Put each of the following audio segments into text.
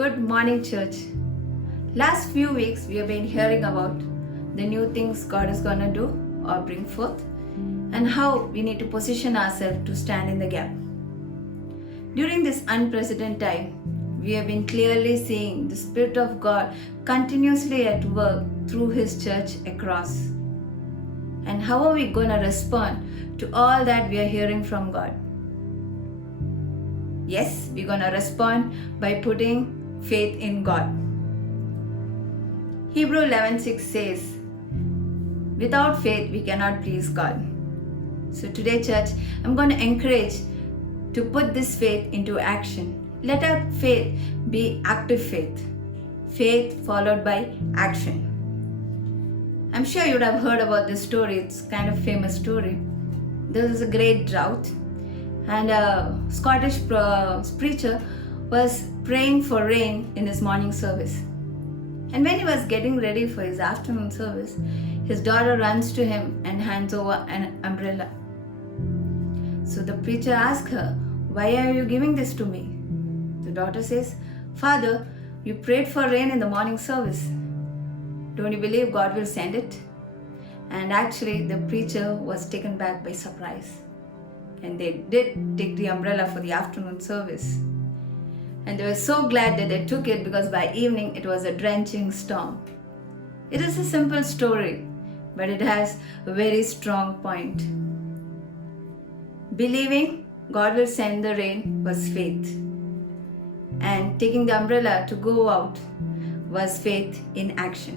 Good morning, church. Last few weeks, we have been hearing about the new things God is going to do or bring forth and how we need to position ourselves to stand in the gap. During this unprecedented time, we have been clearly seeing the Spirit of God continuously at work through His church across. And how are we going to respond to all that we are hearing from God? Yes, we're going to respond by putting faith in God. Hebrew 11:6 says, without faith we cannot please God. So today, church, I'm going to encourage to put this faith into action. Let our faith be active faith. Faith followed by action. I'm sure you would have heard about this story. It's kind of famous story. There was a great drought and a Scottish preacher was praying for rain in his morning service. And when he was getting ready for his afternoon service, his daughter runs to him and hands over an umbrella. So the preacher asks her, "Why are you giving this to me?" The daughter says, "Father, you prayed for rain in the morning service. Don't you believe God will send it?" And actually, the preacher was taken back by surprise. And they did take the umbrella for the afternoon service. And they were so glad that they took it because by evening it was a drenching storm. It is a simple story, but it has a very strong point. Believing God will send the rain was faith. And taking the umbrella to go out was faith in action.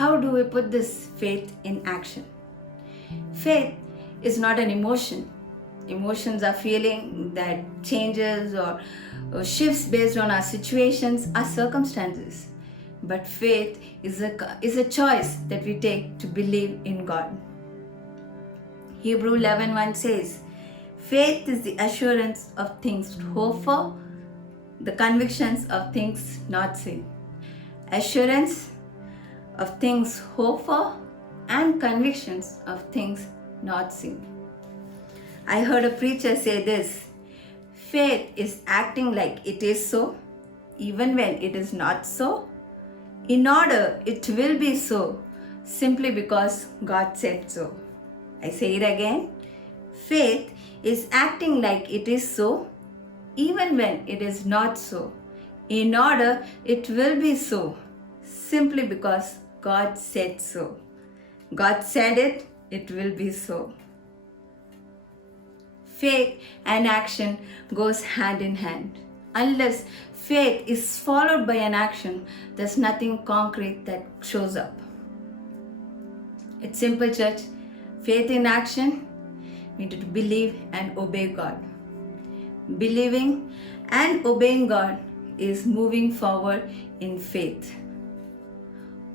How do we put this faith in action? Faith is not an emotion. Emotions are feeling that changes or shifts based on our situations, our circumstances. But faith is a choice that we take to believe in God. Hebrew 11:1 says, faith is the assurance of things hoped for, the convictions of things not seen. Assurance of things hoped for and convictions of things not seen. I heard a preacher say this: faith is acting like it is so, even when it is not so, in order it will be so, simply because God said so. I say it again. Faith is acting like it is so, even when it is not so, in order it will be so, simply because God said so. God said it, it will be so. Faith and action goes hand in hand. Unless faith is followed by an action, there's nothing concrete that shows up. It's simple, church. Faith in action, we need to believe and obey God. Believing and obeying God is moving forward in faith.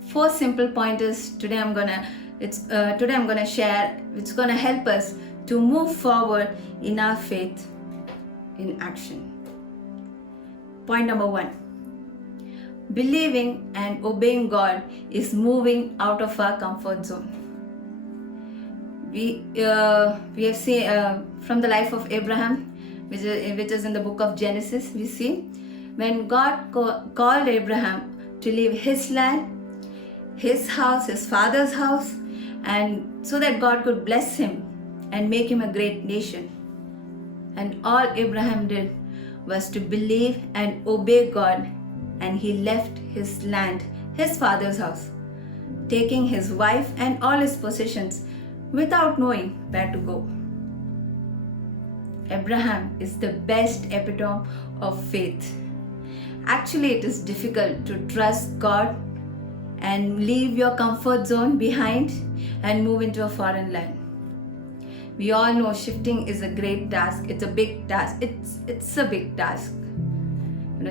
4 simple pointers today I'm gonna share. It's gonna help us to move forward in our faith in action. Point number 1: believing and obeying God is moving out of our comfort zone. We have seen from the life of Abraham, which is in the book of Genesis. We see when God called Abraham to leave his land, his house, his father's house, and so that God could bless him and make him a great nation. And all Abraham did was to believe and obey God, and he left his land, his father's house, taking his wife and all his possessions without knowing where to go. Abraham is the best epitome of faith. Actually, it is difficult to trust God and leave your comfort zone behind and move into a foreign land. We all know shifting is a great task. It's a big task. It's a big task.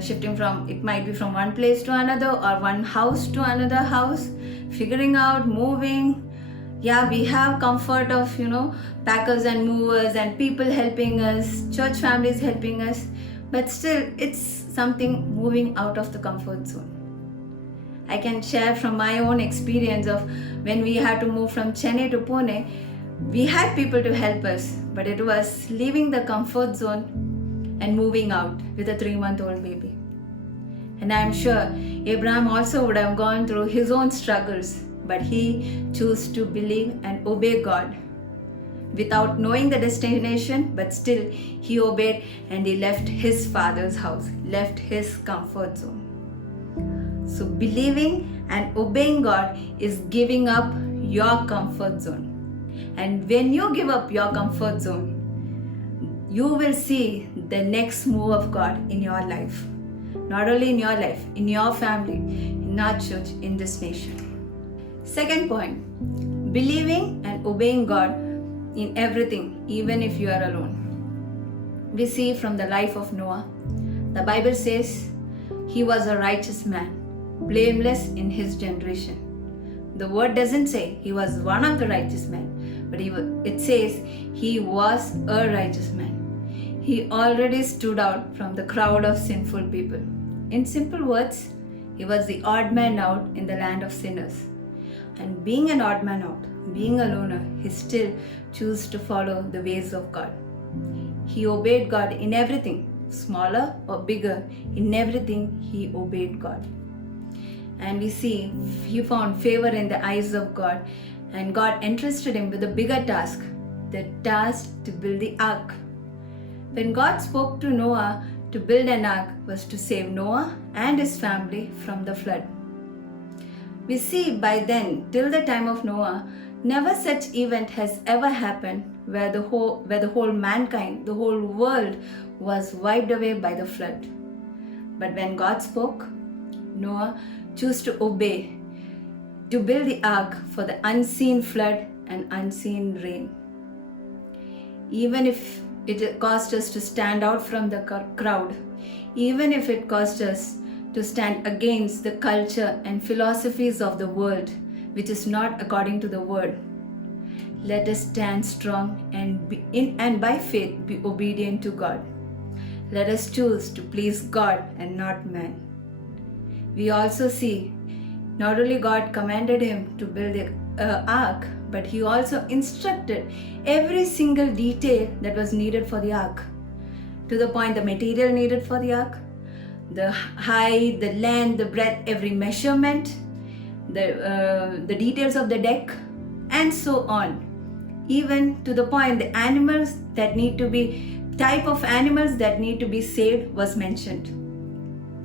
Shifting it might be from one place to another or one house to another house, figuring out, moving. Yeah, we have comfort of, packers and movers and people helping us, church families helping us, but still it's something moving out of the comfort zone. I can share from my own experience of when we had to move from Chennai to Pune. We had people to help us, but it was leaving the comfort zone and moving out with a 3-month-old baby. And I am sure Abraham also would have gone through his own struggles, but he chose to believe and obey God without knowing the destination, but still he obeyed and he left his father's house, left his comfort zone. So believing and obeying God is giving up your comfort zone. And when you give up your comfort zone, you will see the next move of God in your life. Not only in your life, in your family, in our church, in this nation. Second point, believing and obeying God in everything, even if you are alone. We see from the life of Noah, the Bible says he was a righteous man, blameless in his generation. The word doesn't say he was one of the righteous men, but it says he was a righteous man. He already stood out from the crowd of sinful people. In simple words, he was the odd man out in the land of sinners. And being an odd man out, being a loner, he still chose to follow the ways of God. He obeyed God in everything, smaller or bigger, in everything he obeyed God. And we see he found favor in the eyes of God, and God entrusted him with a bigger task, the task to build the ark. When God spoke to Noah to build an ark was to save Noah and his family from the flood. We see by then, till the time of Noah, never such event has ever happened where the whole mankind, the whole world was wiped away by the flood. But when God spoke, Noah chose to obey, to build the ark for the unseen flood and unseen rain. Even if it caused us to stand out from the crowd, even if it caused us to stand against the culture and philosophies of the world, which is not according to the word, let us stand strong and by faith be obedient to God. Let us choose to please God and not man. We also see not only God commanded him to build the ark, but he also instructed every single detail that was needed for the ark. To the point, the material needed for the ark, the height, the length, the breadth, every measurement, the details of the deck, and so on. Even to the point, the animals that need to be, type of animals that need to be saved was mentioned.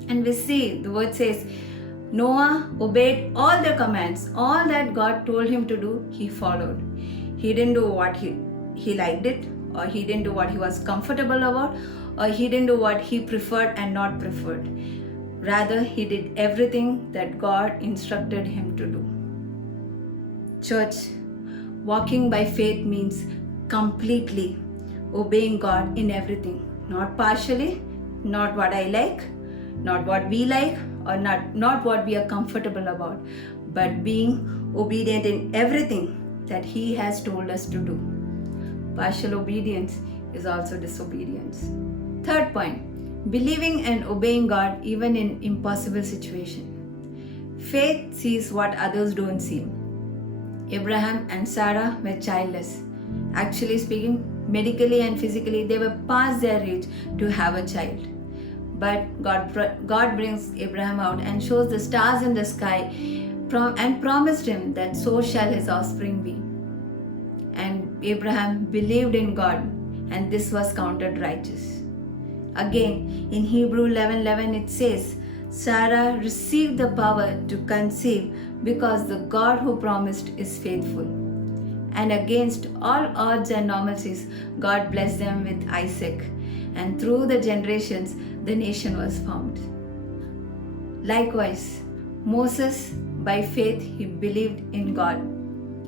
And we see, the word says, Noah obeyed all the commands, all that God told him to do, he followed. He didn't do what he liked it, or he didn't do what he was comfortable about, or he didn't do what he preferred and not preferred. Rather, he did everything that God instructed him to do. Church, walking by faith means completely obeying God in everything, not partially, not what I like, not what we like, or not what we are comfortable about, but being obedient in everything that he has told us to do. Partial obedience is also disobedience. Third point, believing and obeying God even in impossible situation. Faith sees what others don't see. Abraham and Sarah were childless. Actually speaking, medically and physically, they were past their age to have a child. But God brings Abraham out and shows the stars in the sky and promised him that so shall his offspring be. And Abraham believed in God, and this was counted righteous. Again, in Hebrew 11:11 it says, Sarah received the power to conceive because the God who promised is faithful. And against all odds and normalcies, God blessed them with Isaac. And through the generations, the nation was formed. Likewise, Moses, by faith, he believed in God.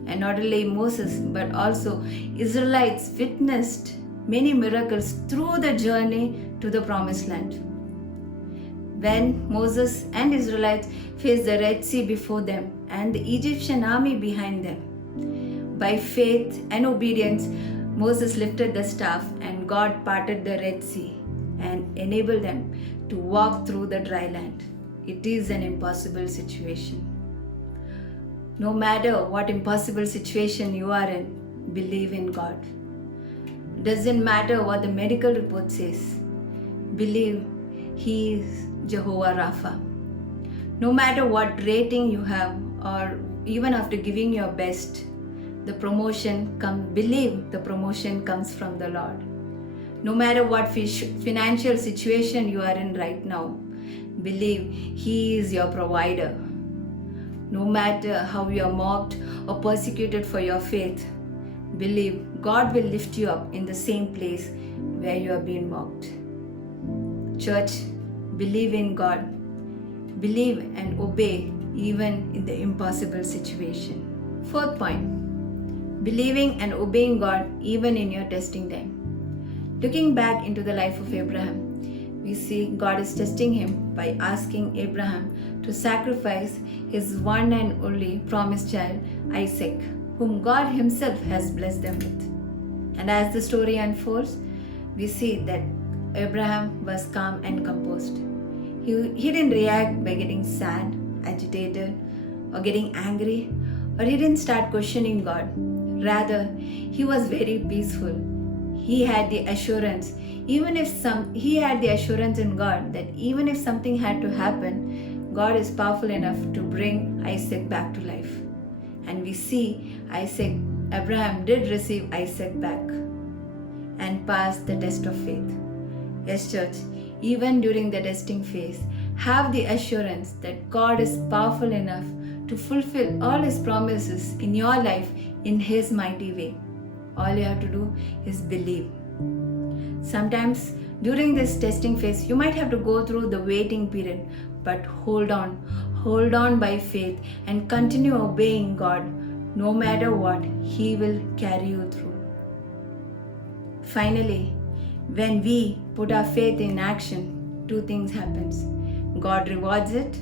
And not only Moses, but also Israelites witnessed many miracles through the journey to the promised land. When Moses and Israelites faced the Red Sea before them and the Egyptian army behind them, by faith and obedience, Moses lifted the staff and God parted the Red Sea and enabled them to walk through the dry land. It is an impossible situation. No matter what impossible situation you are in, believe in God. Doesn't matter what the medical report says. believe He is Jehovah Rapha. No matter what rating you have, or even after giving your best, believe the promotion comes from the Lord. No matter what financial situation you are in right now, believe He is your provider. No matter how you are mocked or persecuted for your faith, believe God will lift you up in the same place where you are being mocked. Church, believe in God. Believe and obey even in the impossible situation. Fourth point, believing and obeying God even in your testing time. Looking back into the life of Abraham, we see God is testing him by asking Abraham to sacrifice his one and only promised child, Isaac, whom God Himself has blessed them with. And as the story unfolds, we see that Abraham was calm and composed. He didn't react by getting sad, agitated, or getting angry, or he didn't start questioning God. Rather, he was very peaceful. He had the assurance, he had the assurance in God that even if something had to happen, God is powerful enough to bring Isaac back to life. And we see Abraham did receive Isaac back and passed the test of faith. Yes, church, even during the testing phase, have the assurance that God is powerful enough to fulfill all His promises in your life in His mighty way. All you have to do is believe. Sometimes during this testing phase, you might have to go through the waiting period, but hold on by faith and continue obeying God. No matter what, He will carry you through. Finally, when we put our faith in action, two things happens. God rewards it,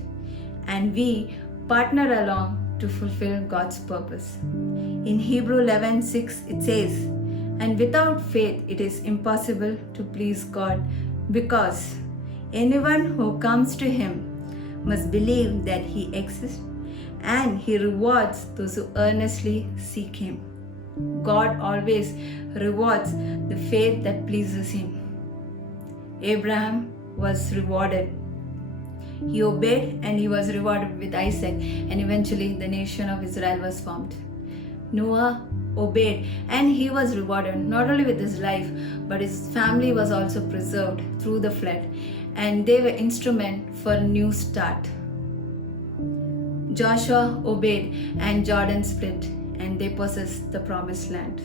and we partner along to fulfill God's purpose. In Hebrew 11:6 it says, "And without faith it is impossible to please God, because anyone who comes to Him must believe that He exists, and He rewards those who earnestly seek Him." God always rewards the faith that pleases Him. Abraham was rewarded. He obeyed and he was rewarded with Isaac, and eventually the nation of Israel was formed. Noah obeyed and he was rewarded not only with his life, but his family was also preserved through the flood, and they were instrument for a new start. Joshua obeyed and Jordan split, and they possessed the promised land.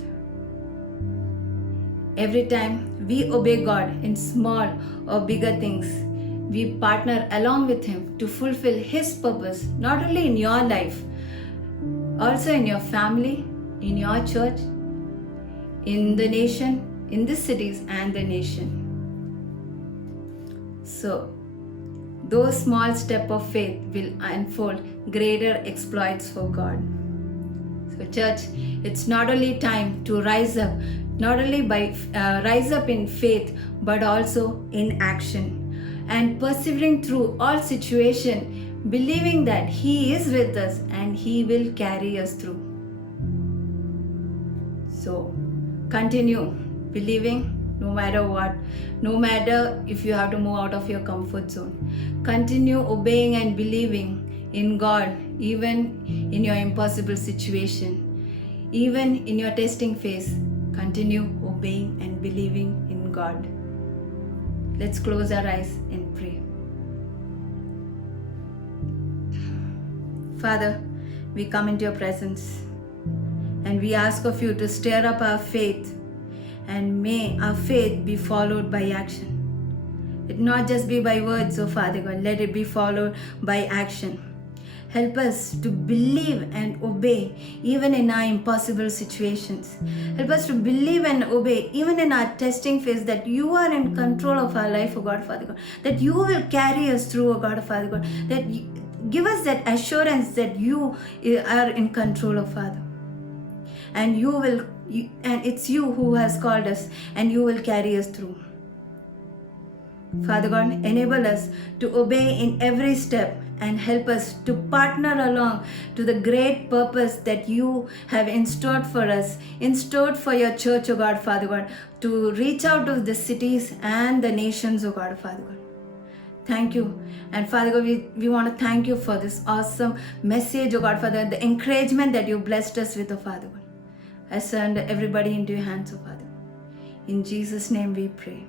Every time we obey God in small or bigger things, we partner along with Him to fulfill His purpose, not only in your life, also in your family, in your church, in the nation, in the cities and the nation. So, those small steps of faith will unfold greater exploits for God. So, church, it's not only time to rise up, rise up in faith, but also in action, and persevering through all situation, believing that He is with us and He will carry us through. So, continue believing no matter what, no matter if you have to move out of your comfort zone. Continue obeying and believing in God, even in your impossible situation, even in your testing phase. Continue obeying and believing in God. Let's close our eyes and pray. Father, we come into your presence and we ask of you to stir up our faith, and may our faith be followed by action. It not just be by words, oh Father God, let it be followed by action. Help us to believe and obey even in our impossible situations. Help us to believe and obey even in our testing phase, that you are in control of our life, O God, Father God. That you will carry us through, O God, Father God. That give us that assurance that you are in control of Father. And and it's you who has called us, and you will carry us through. Father God, enable us to obey in every step and help us to partner along to the great purpose that you have installed for us, installed for your church, O God, Father God, to reach out to the cities and the nations, O God, Father God. Thank you. And Father God, we want to thank you for this awesome message, oh God, Father, the encouragement that you blessed us with, oh Father God. I surrender everybody into your hands, oh Father. In Jesus' name we pray.